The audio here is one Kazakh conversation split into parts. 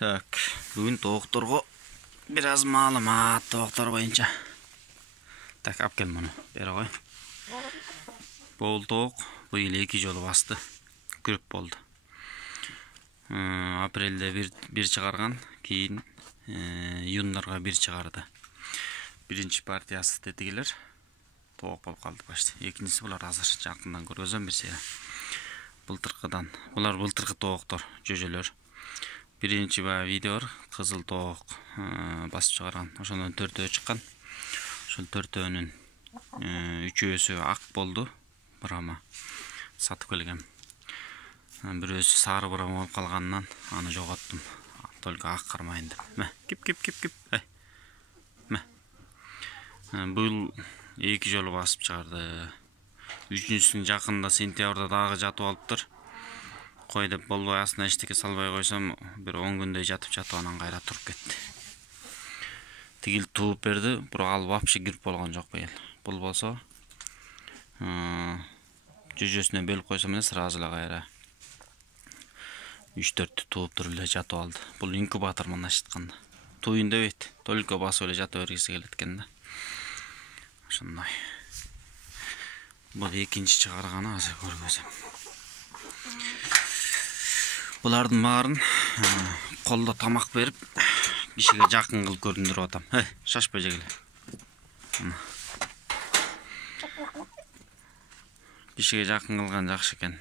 Так, бүгін тоқтырғы biraz малымат тоқтыр бойынша. Так, ап кел мұны, бері ғой. Бол тоқ, бұйыл 2 жолы басты. Күріп болды. Апрелде бір шығарған, кейін июндарға бір шығарды. Бірінші партиясы тетігілер. Тоқ бол қалды башты. Екіншісі бұлар азыр жақындан көргізен бір сері. Бұлтырқыдан. Бұлар бұлтырқы тоқтыр, жөжелер. Birinci video kızıl toğuk basıp çıkaran. Oşondan 4 çıkan. Şol 4'ünün 3'üsü ak boldu. Burama satıp kelgem. Birösü sarı burama olup kalgandan anı jogattım. Tolga ak karmayın dep. Meh, kip. Hey. Meh. Bu 2 jolu basıp çıkardı. 3-üsünün jakında sentyabrda dagı jatıp alıptır. Koy dep bolbay aslında eşteke salbay koysam bir 10 günde jatıp anан kayra turup ketti. Tigil tuğup berdi, burak alıp apşı girip bolgan jok beyel. Bul bolsa cücesine bölüp koysam enes razıla kayra 3-4 tuğup turule jatıp aldı. Bul inkubator manda aşıtkanda. Tuğuyun debeyt, tolko bası öyle jatıp örgisi keletken. Şunday. Bu ikinci çıkargana azı görgözem. Bulardın bağırın kolda tamak berip kişiге жақын қылып көрүндүрүп атам. Шашпай жегіле. Кишиге жақын қылған жақшы екен.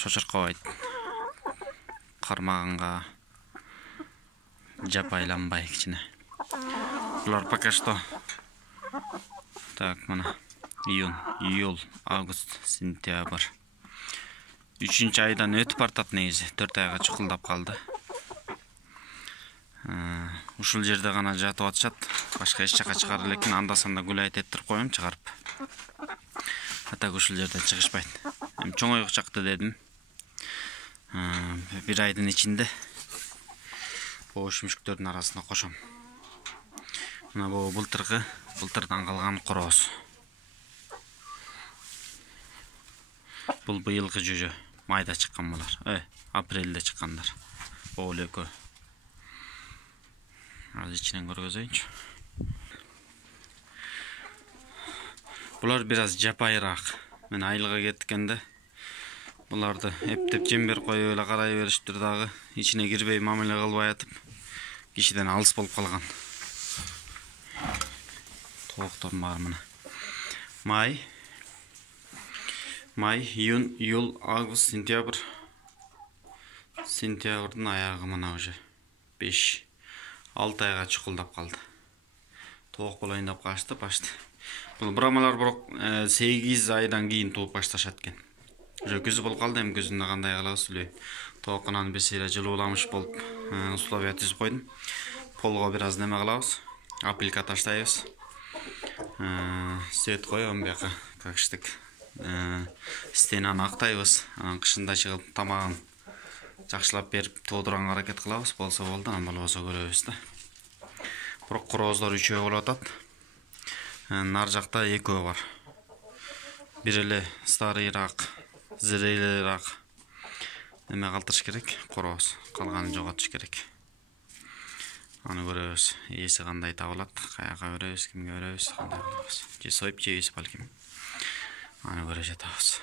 Чочырқабайт. Қармағанға жапайланбай кичине. Бұлар пока что. Так, мына июль, август, сентябрь. 3-cü aydan ötüp артат негизи. 4 айга чукулдап калды. Ушул жерде гана жатып атышат. Башка эч жака чыгар элекин анда-санда гулайт этирип коем чыгарып. Ата ушул жерден чыгышпайт. Эми чоңойгу чакты дедим. 1 айдын ичинде бош мүшүктөрдүн арасына кошом. Мына бу былтырдан калган короз. Бул быйылкы жүжө. Майда чыккан булар. Апрелде чыккандар. Оол экөө. Az içinden görgözeyinçi. Bular biraz japayırak. Men aylığa getkende bulardı eптеп жем берип коюп эле карай беришиптир дагы. İçine girбей мамиле кылбай атып кишиден алыс болуп калган. Токтор бар мына. Май, июнь, июль, август, сентябрь. Сентябрдын аягы мына уже 5 6 айга чукулдап калды. Тоок болайын деп качты башты. Бул бурамалар бирок 8 айдан кийин тууп башташат экен. Уже күз болуп калды, эми күзүндө кандай кылабыз билбейм. Тоокунан бесире жылууламыш болуп условия түзүп койдум. Полго бир аз неме кылабыз. Апелька таштайбыз. Свет коём бияка, как штык. Стенаны актайбыз. Анан кышында чыгып тамагын жакшылап берип тоодуранга аракет кылабыз. Болсо болду, анан болбосо көрөбүз да. Бирок корооздор 3 болуп атат. Нар жакта 2 бар. Бир эле старыйраак, зырыйраак эме калтырыш керек, корооз. Калганын жоготуш керек. Аны көрөбүз. Ээси кандай табылат, каяка беребиз, кимге беребиз, кандай кылабыз. Же союп жейбиз балким. Аны көрө жатабыз.